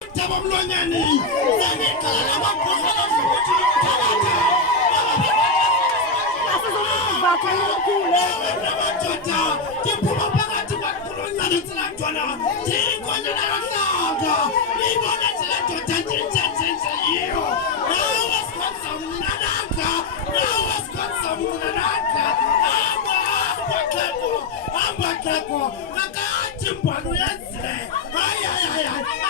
Mlonyeni sengiqala amabhokala zokuthi umthakathi amadoda ndiphuma phakathi kwakhulunyana ntsilantwana ndiyikonyana yohlanga ibona ntsilatoda ndinjenjenje yiyo nawe sikhonza mnananga hamba xhego kakade mbhalo uyenzile hayi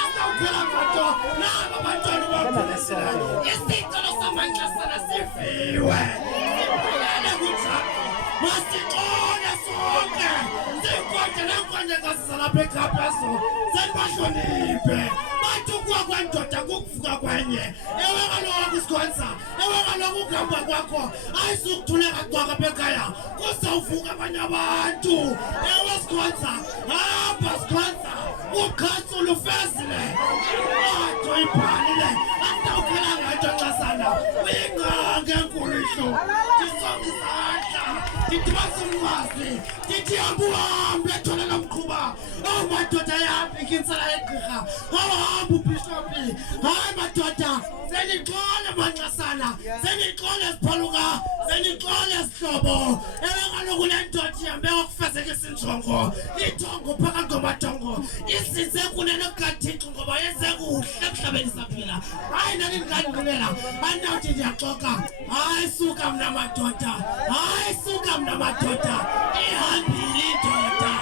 asawuphela foto naba bantwana baphilisile isicelo samanxasana siviwe siphelele kunjalo masixole sonke sikonje nenkonjekazi zalapha ekhaphezo senibahloniphe bathi ukuwa kwendoda kukuvuka kwenye ewe kaloku isikhonza ewe kaloku ukuhamba kwakho ayisukuthuleka cwaka bekhaya kuzawuvuka abanye abantu ewe sikhonza hamba sikhonza ukhasula ufezile imato ibhalile asitawukhela ngento xasana uyingqange enkulu ihlo ndisonga izandla ndidibasa umnqwazi ndithi hambuhambe etholela mqhuba owu madoda yahambi kintsala yegqirha awuhambe ubhishophi hayi madoda senixole manxasana senixole siphaluka senixole sihlobo ewe kaloku le ndoda ihambe wakufezekisa injongo itongo phakathi komatongo izinze kunene kukathixo ngoba yenze kuhle emhlabeni saphila hayi nani ndikandinqinela andawuthi ndiyaxoka hayi suka mna madoda hayi suka mna madoda ihambile indoda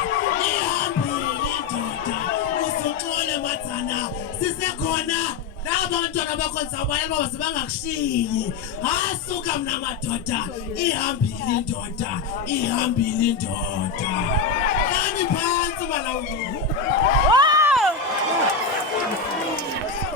usuxole madzana sisekhona naba bantwana bakho ndizawubayela uba bangakushiyi hayi suka mna madoda ihambile indoda nani phantsi balawuli